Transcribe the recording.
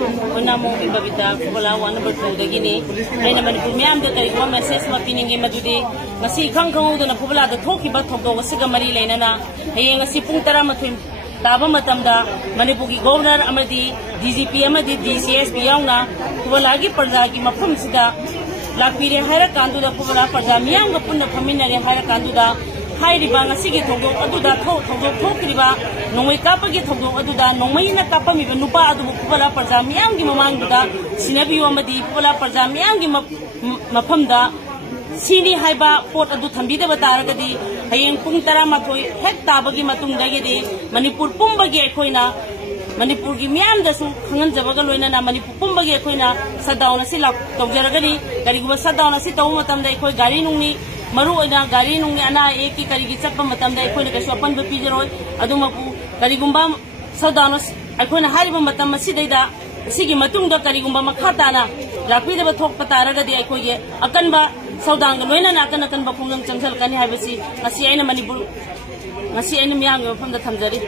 Unamong Ibabita Kubala 1 number 2 dagini aina Manipur miyam da kari ko message ma piningi madudi ngasi khang khang do na Kubala da thokiba thokdo wasiga mari leinana hayeng ngasi pung 12 taba matamda Manipur gi governor amadi DGP amadi DCSP yauna Kubala gi parda gi mafum sida lakpire haira kandu da Kubala parda miyam ga punna phaminare haira kandu da hairiba ngasi gi thokdo aduda thokriba nongmai kapagi thokdo aduda nongmai na kapami ba nupa adu Kubala parda miyam gi mamangda sinabiyo amadi Kubala parda miyam gi mafamda sini haiba pot adu thambida bataragadi hayeng pung 12 hek tabagi matungdagidi Manipur pumbagi ekhoina Manipur gi miyam da su khangan jabaga loina na Manipur pumbagi ekhoina sadauna si lak tawjaragani kariguba sadauna si taw matamda ekhoi gari nungni maru oina gari nungni ana eki karigi chappa matamda ekhoina kasu apan ba pijaroi adumapu karigumba sadauna ekhoina hariba matam masidaida sigi matungda karigumba makhatana lakpida thok pataragadi ekhoige akanba saudang loina na akan ba phumjang changsal kani haibasi asi aina Manipur ngasi aina miyam ga famda thamjari